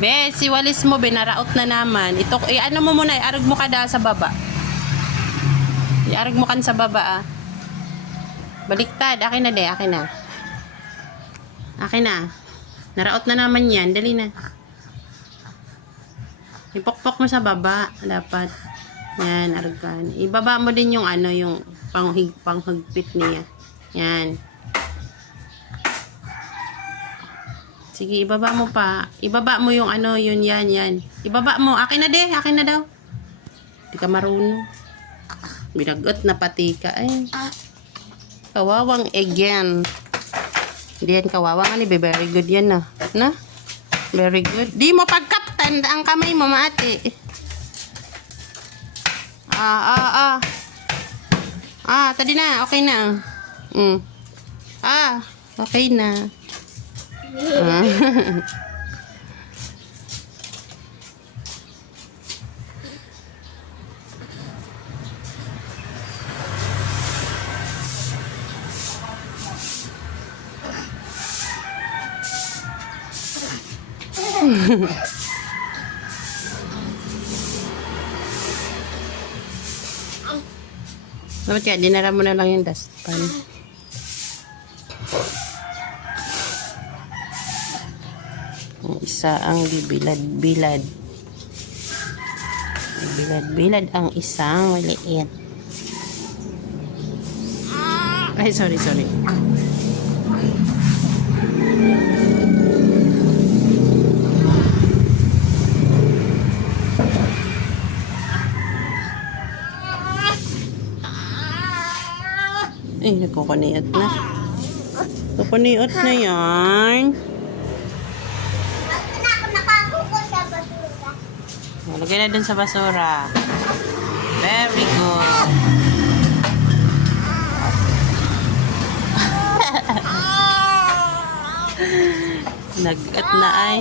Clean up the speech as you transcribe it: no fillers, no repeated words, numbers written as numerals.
Be, si walis mo, be, naraot na naman. Ito, ano mo muna, iarag mo ka da sa baba. Iarag mo kan sa baba, ah. Baliktad, akin na, de, akin na. Akin na. Naraot na naman yan, dali na. Ipokpok mo sa baba, dapat. Yan, aragkan. Ibaba mo din yung ano, yung panghigpit niya. Yan. Sige, ibaba mo pa. Ibaba mo yung ano, yun, yan. Ibaba mo. Akin na, de. Akin na daw. Hindi ka marunong. Binagot na pati ka. Ay. Kawawang again. Hindi yan kawawang. Ano, very good yan, na. Na? Very good. Di mo pagkaptan ang kamay mo, maati. Tadi na. Okay na. Okay na. Dapat kaya dinara mo na lang yung dustpan. Ang isa ang bibilad-bilad. Bilad-bilad ang isang maliit. Ay, sorry. Ay, nagkukuniot na. Kukuniot na yan. Lagay na dun sa basura. Very good. Nag-at na ay.